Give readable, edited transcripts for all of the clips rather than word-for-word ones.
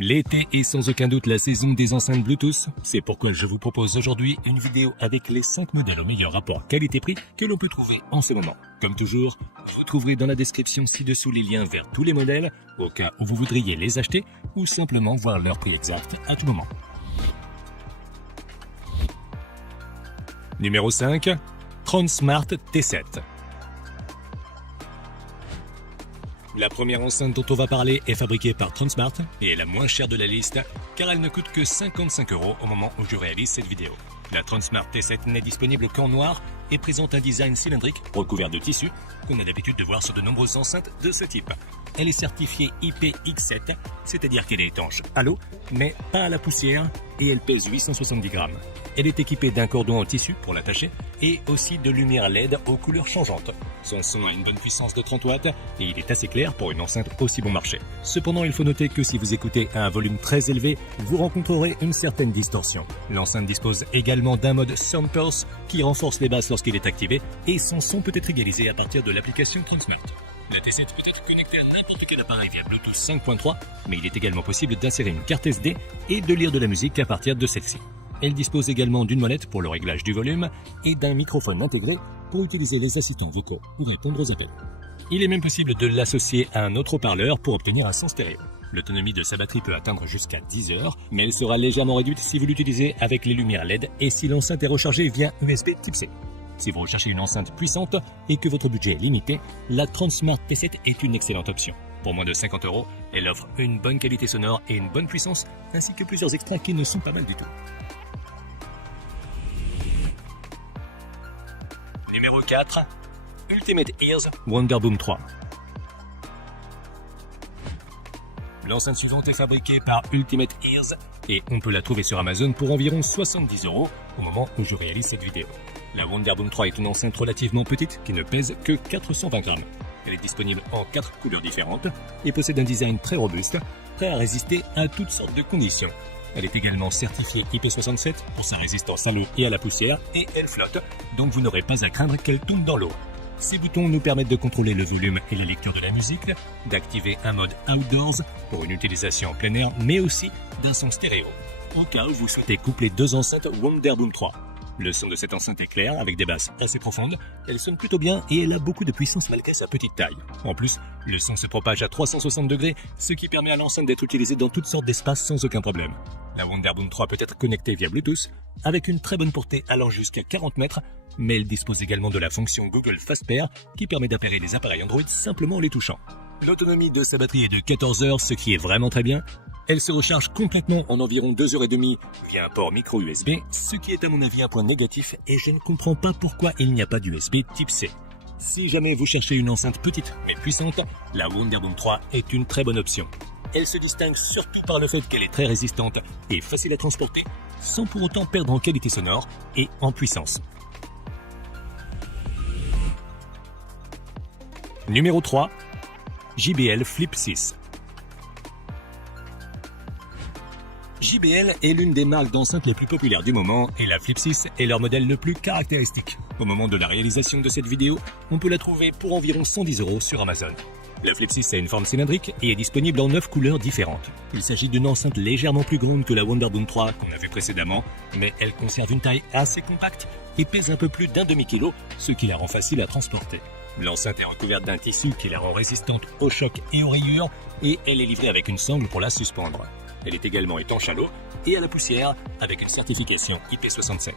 L'été est sans aucun doute la saison des enceintes Bluetooth. C'est pourquoi je vous propose aujourd'hui une vidéo avec les 5 modèles au meilleur rapport qualité-prix que l'on peut trouver en ce moment. Comme toujours, vous trouverez dans la description ci-dessous les liens vers tous les modèles au cas où vous voudriez les acheter ou simplement voir leur prix exact à tout moment. Numéro 5. TronSmart T7. La première enceinte dont on va parler est fabriquée par TronSmart et est la moins chère de la liste car elle ne coûte que 55 € au moment où je réalise cette vidéo. La TronSmart T7 n'est disponible qu'en noir et présente un design cylindrique recouvert de tissu qu'on a l'habitude de voir sur de nombreuses enceintes de ce type. Elle est certifiée IPX7, c'est-à-dire qu'elle est étanche à l'eau, mais pas à la poussière, et elle pèse 870 grammes. Elle est équipée d'un cordon en tissu pour l'attacher et aussi de lumière LED aux couleurs changeantes. Son son a une bonne puissance de 30 watts et il est assez clair pour une enceinte aussi bon marché. Cependant, il faut noter que si vous écoutez à un volume très élevé, vous rencontrerez une certaine distorsion. L'enceinte dispose également d'un mode Sound Pulse qui renforce les basses lorsqu'il est activé et son son peut être égalisé à partir de l'application TronSmart. La T7 peut être connectée à n'importe quel appareil via Bluetooth 5.3, mais il est également possible d'insérer une carte SD et de lire de la musique à partir de celle-ci. Elle dispose également d'une molette pour le réglage du volume et d'un microphone intégré pour utiliser les assistants vocaux ou répondre aux appels. Il est même possible de l'associer à un autre haut-parleur pour obtenir un son stéréo. L'autonomie de sa batterie peut atteindre jusqu'à 10 heures, mais elle sera légèrement réduite si vous l'utilisez avec les lumières LED et si l'enceinte est rechargée via USB Type C. Si vous recherchez une enceinte puissante et que votre budget est limité, la TronSmart T7 est une excellente option. Pour moins de 50 €, elle offre une bonne qualité sonore et une bonne puissance, ainsi que plusieurs extraits qui ne sont pas mal du tout. Numéro 4. Ultimate Ears Wonderboom 3. L'enceinte suivante est fabriquée par Ultimate Ears et on peut la trouver sur Amazon pour environ 70 € au moment où je réalise cette vidéo. La Wonderboom 3 est une enceinte relativement petite qui ne pèse que 420 grammes. Elle est disponible en 4 couleurs différentes et possède un design très robuste, prêt à résister à toutes sortes de conditions. Elle est également certifiée IP67 pour sa résistance à l'eau et à la poussière et elle flotte, donc vous n'aurez pas à craindre qu'elle tombe dans l'eau. Ces boutons nous permettent de contrôler le volume et la lecture de la musique, d'activer un mode Outdoors pour une utilisation en plein air, mais aussi d'un son stéréo, au cas où vous souhaitez coupler deux enceintes Wonderboom 3. Le son de cette enceinte est clair, avec des basses assez profondes, elle sonne plutôt bien et elle a beaucoup de puissance malgré sa petite taille. En plus, le son se propage à 360 degrés, ce qui permet à l'enceinte d'être utilisée dans toutes sortes d'espaces sans aucun problème. La Wonderboom 3 peut être connectée via Bluetooth, avec une très bonne portée allant jusqu'à 40 mètres, mais elle dispose également de la fonction Google Fast Pair qui permet d'appairer les appareils Android simplement en les touchant. L'autonomie de sa batterie est de 14 heures, ce qui est vraiment très bien. Elle se recharge complètement en environ 2h30 via un port micro USB, ce qui est à mon avis un point négatif et je ne comprends pas pourquoi il n'y a pas d'USB Type C. Si jamais vous cherchez une enceinte petite mais puissante, la Wonderboom 3 est une très bonne option. Elle se distingue surtout par le fait qu'elle est très résistante et facile à transporter, sans pour autant perdre en qualité sonore et en puissance. Numéro 3. JBL Flip 6. JBL est l'une des marques d'enceintes les plus populaires du moment et la Flip 6 est leur modèle le plus caractéristique. Au moment de la réalisation de cette vidéo, on peut la trouver pour environ 110 € sur Amazon. La Flip 6 a une forme cylindrique et est disponible en 9 couleurs différentes. Il s'agit d'une enceinte légèrement plus grande que la Wonderboom 3 qu'on a vu précédemment, mais elle conserve une taille assez compacte et pèse un peu plus d'un demi-kilo, ce qui la rend facile à transporter. L'enceinte est recouverte d'un tissu qui la rend résistante aux chocs et aux rayures et elle est livrée avec une sangle pour la suspendre. Elle est également étanche à l'eau et à la poussière avec une certification IP67.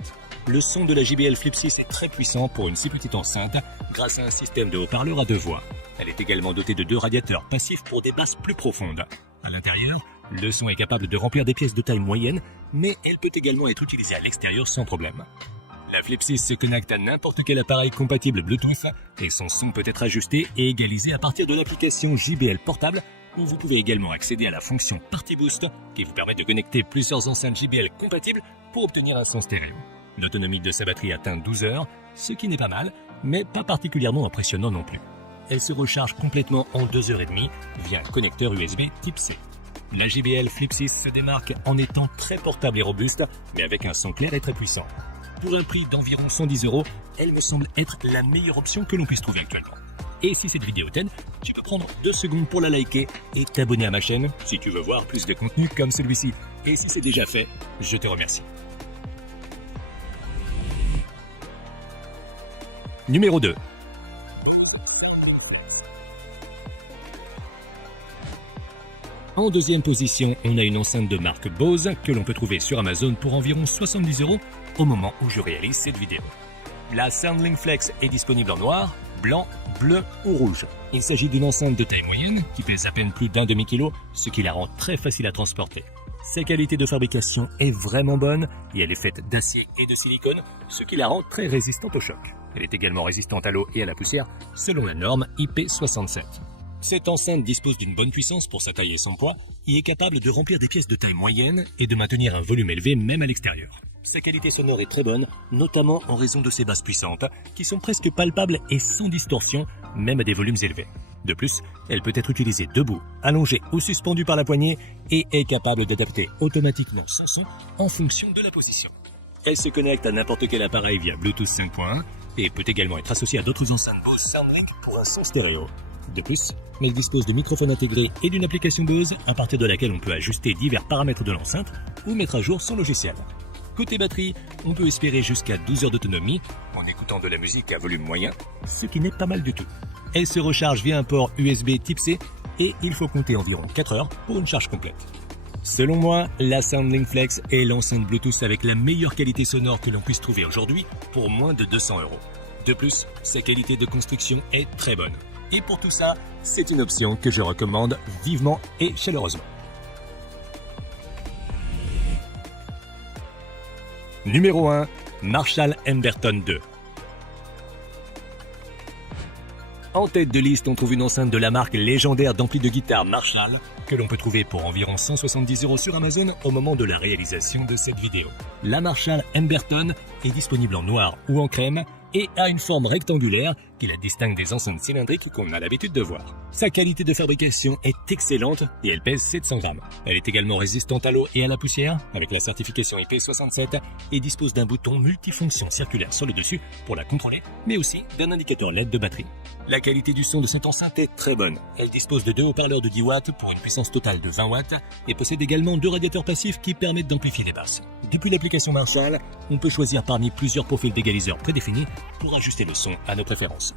Le son de la JBL Flip 6 est très puissant pour une si petite enceinte grâce à un système de haut-parleurs à 2 voix. Elle est également dotée de 2 radiateurs passifs pour des basses plus profondes. À l'intérieur, le son est capable de remplir des pièces de taille moyenne, mais elle peut également être utilisée à l'extérieur sans problème. La Flip 6 se connecte à n'importe quel appareil compatible Bluetooth et son son peut être ajusté et égalisé à partir de l'application JBL Portable où vous pouvez également accéder à la fonction Party Boost qui vous permet de connecter plusieurs enceintes JBL compatibles pour obtenir un son stéréo. L'autonomie de sa batterie atteint 12 heures, ce qui n'est pas mal, mais pas particulièrement impressionnant non plus. Elle se recharge complètement en 2h30 via un connecteur USB Type C. La JBL Flip 6 se démarque en étant très portable et robuste, mais avec un son clair et très puissant. Pour un prix d'environ 110 €, elle me semble être la meilleure option que l'on puisse trouver actuellement. Et si cette vidéo t'aide, tu peux prendre 2 secondes pour la liker et t'abonner à ma chaîne si tu veux voir plus de contenu comme celui-ci. Et si c'est déjà fait, je te remercie. Numéro 2. En deuxième position, on a une enceinte de marque Bose que l'on peut trouver sur Amazon pour environ 70 € au moment où je réalise cette vidéo. La SoundLink Flex est disponible en noir, blanc, bleu ou rouge. Il s'agit d'une enceinte de taille moyenne qui pèse à peine plus d'un demi-kilo, ce qui la rend très facile à transporter. Sa qualité de fabrication est vraiment bonne et elle est faite d'acier et de silicone, ce qui la rend très résistante au choc. Elle est également résistante à l'eau et à la poussière selon la norme IP67. Cette enceinte dispose d'une bonne puissance pour sa taille et son poids et est capable de remplir des pièces de taille moyenne et de maintenir un volume élevé même à l'extérieur. Sa qualité sonore est très bonne, notamment en raison de ses basses puissantes, qui sont presque palpables et sans distorsion, même à des volumes élevés. De plus, elle peut être utilisée debout, allongée ou suspendue par la poignée et est capable d'adapter automatiquement son son en fonction de la position. Elle se connecte à n'importe quel appareil via Bluetooth 5.1 et peut également être associée à d'autres enceintes Bose SoundLink pour un son stéréo. De plus, elle dispose de microphones intégrés et d'une application Bose à partir de laquelle on peut ajuster divers paramètres de l'enceinte ou mettre à jour son logiciel. Côté batterie, on peut espérer jusqu'à 12 heures d'autonomie en écoutant de la musique à volume moyen, ce qui n'est pas mal du tout. Elle se recharge via un port USB Type-C et il faut compter environ 4 heures pour une charge complète. Selon moi, la SoundLink Flex est l'enceinte Bluetooth avec la meilleure qualité sonore que l'on puisse trouver aujourd'hui pour moins de 200 €. De plus, sa qualité de construction est très bonne. Et pour tout ça, c'est une option que je recommande vivement et chaleureusement. Numéro 1. Marshall Emberton 2. En tête de liste, on trouve une enceinte de la marque légendaire d'ampli de guitare Marshall que l'on peut trouver pour environ 170 € sur Amazon au moment de la réalisation de cette vidéo. La Marshall Emberton est disponible en noir ou en crème et a une forme rectangulaire qui la distingue des enceintes cylindriques qu'on a l'habitude de voir. Sa qualité de fabrication est excellente et elle pèse 700 grammes. Elle est également résistante à l'eau et à la poussière avec la certification IP67 et dispose d'un bouton multifonction circulaire sur le dessus pour la contrôler, mais aussi d'un indicateur LED de batterie. La qualité du son de cette enceinte est très bonne. Elle dispose de 2 haut-parleurs de 10 watts pour une puissance totale de 20 watts et possède également 2 radiateurs passifs qui permettent d'amplifier les basses. Depuis l'application Marshall, on peut choisir parmi plusieurs profils d'égaliseurs prédéfinis pour ajuster le son à nos préférences.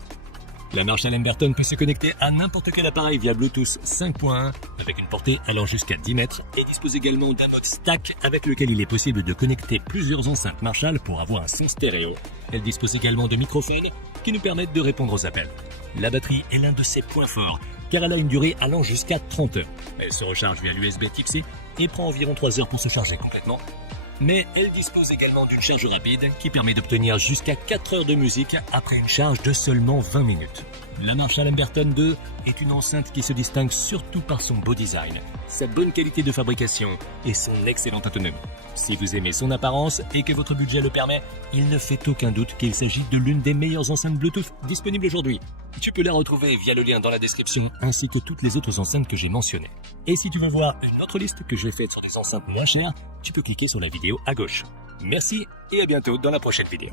La Marshall Emberton peut se connecter à n'importe quel appareil via Bluetooth 5.1 avec une portée allant jusqu'à 10 mètres et dispose également d'un mode stack avec lequel il est possible de connecter plusieurs enceintes Marshall pour avoir un son stéréo. Elle dispose également de microphones qui nous permettent de répondre aux appels. La batterie est l'un de ses points forts car elle a une durée allant jusqu'à 30 heures. Elle se recharge via l'USB Type-C et prend environ 3 heures pour se charger complètement. Mais elle dispose également d'une charge rapide qui permet d'obtenir jusqu'à 4 heures de musique après une charge de seulement 20 minutes. La Marshall Emberton 2 est une enceinte qui se distingue surtout par son beau design, sa bonne qualité de fabrication et son excellente autonomie. Si vous aimez son apparence et que votre budget le permet, il ne fait aucun doute qu'il s'agit de l'une des meilleures enceintes Bluetooth disponibles aujourd'hui. Tu peux la retrouver via le lien dans la description ainsi que toutes les autres enceintes que j'ai mentionnées. Et si tu veux voir une autre liste que j'ai faite sur des enceintes moins chères, tu peux cliquer sur la vidéo à gauche. Merci et à bientôt dans la prochaine vidéo.